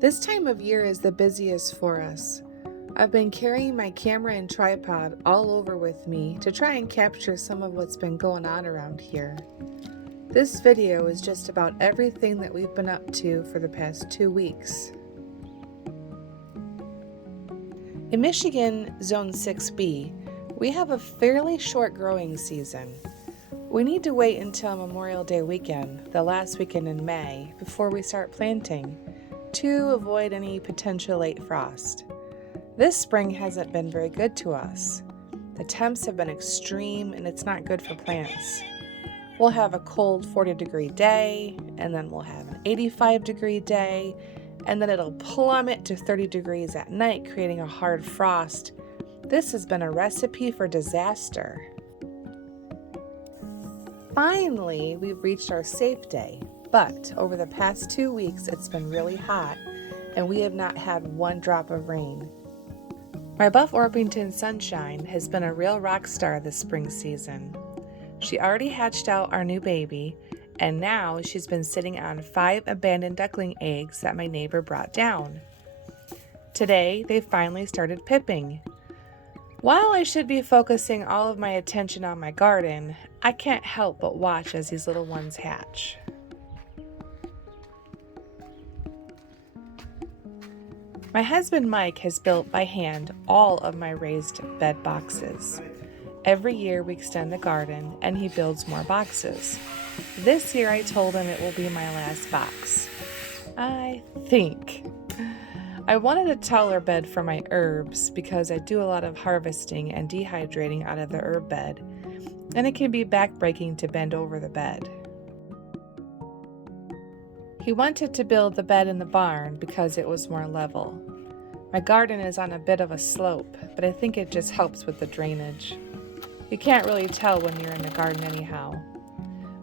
This time of year is the busiest for us. I've been carrying my camera and tripod all over with me to try and capture some of what's been going on around here. This video is just about everything that we've been up to for the past 2 weeks. In Michigan Zone 6B, we have a fairly short growing season. We need to wait until Memorial Day weekend, the last weekend in May, before we start planting, to avoid any potential late frost. This spring hasn't been very good to us. The temps have been extreme and it's not good for plants. We'll have a cold 40-degree day, and then we'll have an 85-degree day, and then it'll plummet to 30 degrees at night, creating a hard frost. This has been a recipe for disaster. Finally, we've reached our safe day, but over the past 2 weeks, it's been really hot, and we have not had one drop of rain. My buff Orpington Sunshine has been a real rock star this spring season. She already hatched out our new baby, and now she's been sitting on 5 abandoned duckling eggs that my neighbor brought down. Today, they finally started pipping. While I should be focusing all of my attention on my garden, I can't help but watch as these little ones hatch. My husband Mike has built by hand all of my raised bed boxes. Every year we extend the garden and he builds more boxes. This year I told him it will be my last box. I think. I wanted a taller bed for my herbs because I do a lot of harvesting and dehydrating out of the herb bed, and it can be backbreaking to bend over the bed. He wanted to build the bed in the barn because it was more level. My garden is on a bit of a slope, but I think it just helps with the drainage. You can't really tell when you're in the garden anyhow.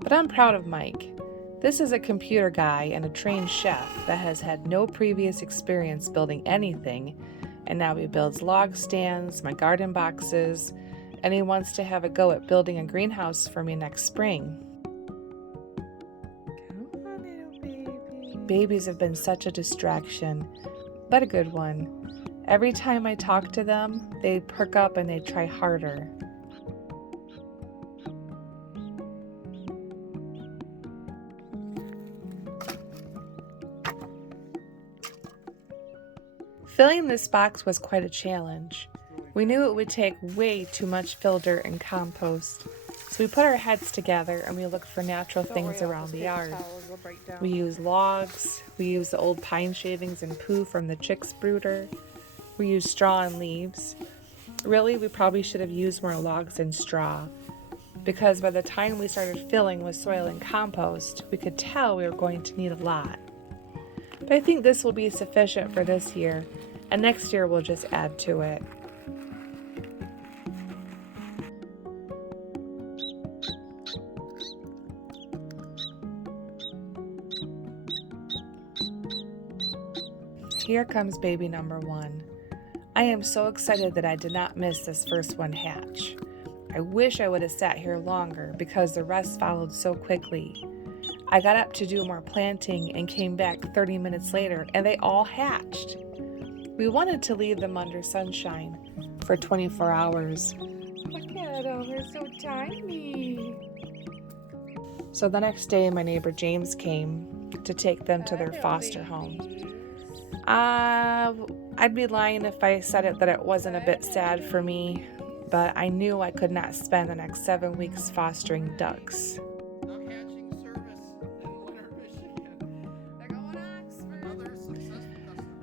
But I'm proud of Mike. This is a computer guy and a trained chef that has had no previous experience building anything, and now he builds log stands, my garden boxes, and he wants to have a go at building a greenhouse for me next spring. Come on, little baby. Babies have been such a distraction, but a good one. Every time I talk to them, they perk up and they try harder. Filling this box was quite a challenge. We knew it would take way too much fill dirt and compost, so we put our heads together and we looked for natural things around the yard. We used logs, we used the old pine shavings and poo from the chicks brooder, we used straw and leaves. Really, we probably should have used more logs and straw, because by the time we started filling with soil and compost, we could tell we were going to need a lot. But I think this will be sufficient for this year, and next year we'll just add to it. Here comes baby number 1. I am so excited that I did not miss this first one hatch. I wish I would have sat here longer because the rest followed so quickly. I got up to do more planting and came back 30 minutes later and they all hatched. We wanted to leave them under sunshine for 24 hours. Look at them, they're so tiny. So the next day my neighbor James came to take them to their foster home. I'd be lying if I said that it wasn't a bit sad for me, but I knew I could not spend the next 7 weeks fostering ducks.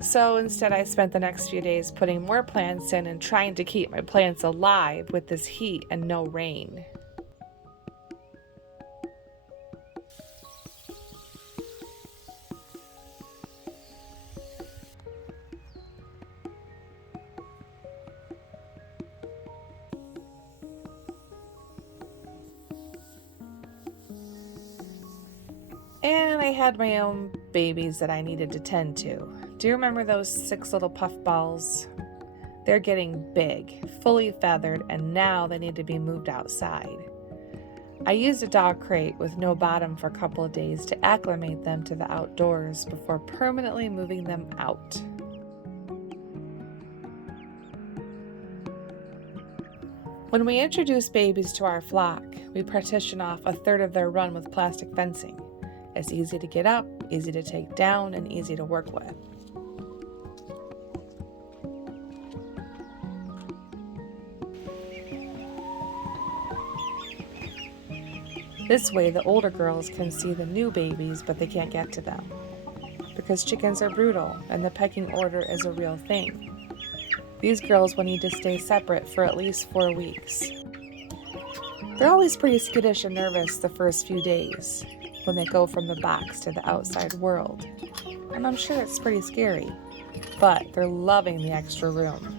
So instead I spent the next few days putting more plants in and trying to keep my plants alive with this heat and no rain. And I had my own babies that I needed to tend to. Do you remember those 6 little puffballs? They're getting big, fully feathered, and now they need to be moved outside. I used a dog crate with no bottom for a couple of days to acclimate them to the outdoors before permanently moving them out. When we introduce babies to our flock, we partition off a third of their run with plastic fencing. It's easy to get up, easy to take down, and easy to work with. This way, the older girls can see the new babies, but they can't get to them. Because chickens are brutal, and the pecking order is a real thing. These girls will need to stay separate for at least 4 weeks. They're always pretty skittish and nervous the first few days when they go from the box to the outside world. And I'm sure it's pretty scary, but they're loving the extra room.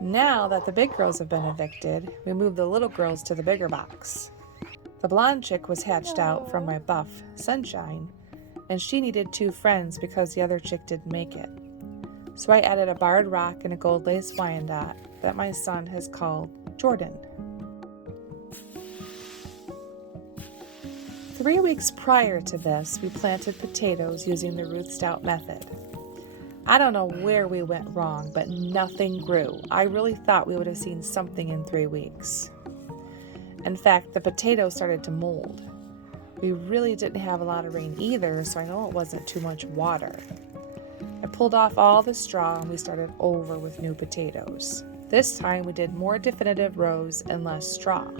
Now that the big girls have been evicted, we move the little girls to the bigger box. The blonde chick was hatched out from my buff, Sunshine, and she needed 2 friends because the other chick didn't make it. So I added a barred rock and a gold lace Wyandotte that my son has called Jordan. 3 weeks prior to this, we planted potatoes using the root stout method. I don't know where we went wrong, but nothing grew. I really thought we would have seen something in 3 weeks. In fact, the potatoes started to mold. We really didn't have a lot of rain either, so I know it wasn't too much water. I pulled off all the straw and we started over with new potatoes. This time we did more definitive rows and less straw.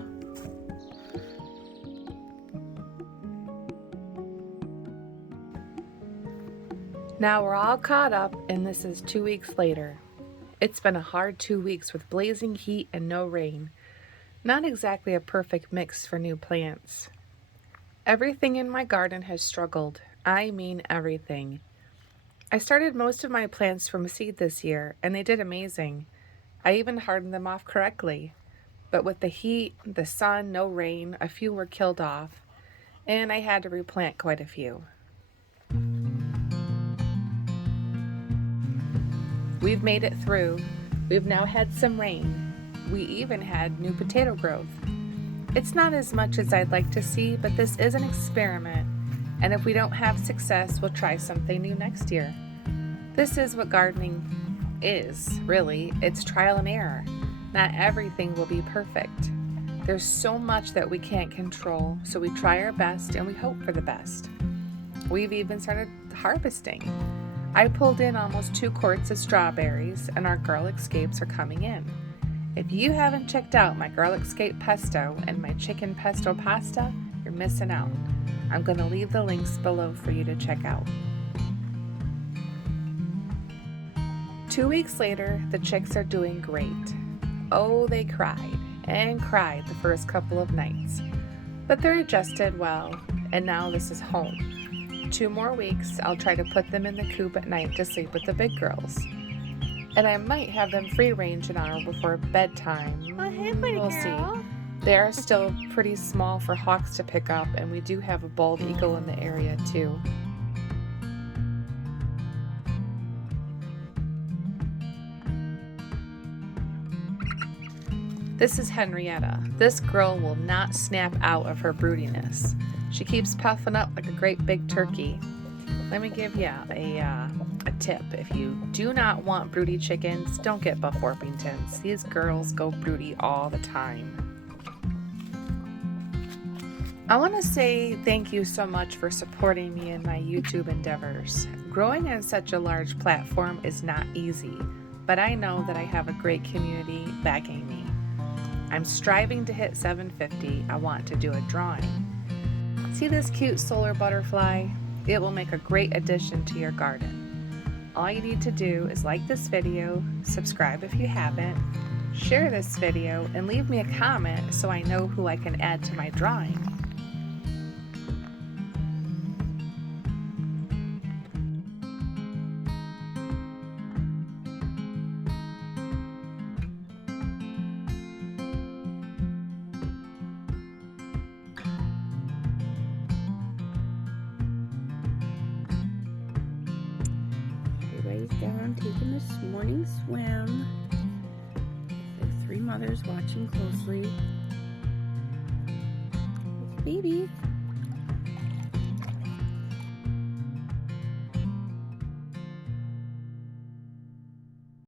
Now we're all caught up and this is 2 weeks later. It's been a hard 2 weeks with blazing heat and no rain. Not exactly a perfect mix for new plants. Everything in my garden has struggled. I mean everything. I started most of my plants from seed this year and they did amazing. I even hardened them off correctly. But with the heat, the sun, no rain, a few were killed off, and I had to replant quite a few. We've made it through. We've now had some rain. We even had new potato growth. It's not as much as I'd like to see, but this is an experiment, and if we don't have success, we'll try something new next year. This is what gardening is, really. It's trial and error. Not everything will be perfect. There's so much that we can't control, so we try our best and we hope for the best. We've even started harvesting. I pulled in almost 2 quarts of strawberries, and our garlic scapes are coming in. If you haven't checked out my garlic scape pesto and my chicken pesto pasta, you're missing out. I'm going to leave the links below for you to check out. 2 weeks later, the chicks are doing great. Oh, they cried and cried the first couple of nights, but they're adjusted well, and now this is home. 2 more weeks, I'll try to put them in the coop at night to sleep with the big girls. And I might have them free range an hour before bedtime. We'll see. They are still pretty small for hawks to pick up, and we do have a bald eagle in the area too. This is Henrietta. This girl will not snap out of her broodiness. She keeps puffing up like a great big turkey. Let me give you a tip. If you do not want broody chickens, don't get buff orpingtons. These girls go broody all the time. I want to say thank you so much for supporting me in my YouTube endeavors. Growing on such a large platform is not easy, but I know that I have a great community backing me. I'm striving to hit 750. I want to do a drawing. See this cute solar butterfly? It will make a great addition to your garden. All you need to do is like this video, subscribe if you haven't, share this video, and leave me a comment so I know who I can add to my drawing. guys down taking this morning swim. There's 3 mothers watching closely. It's babies.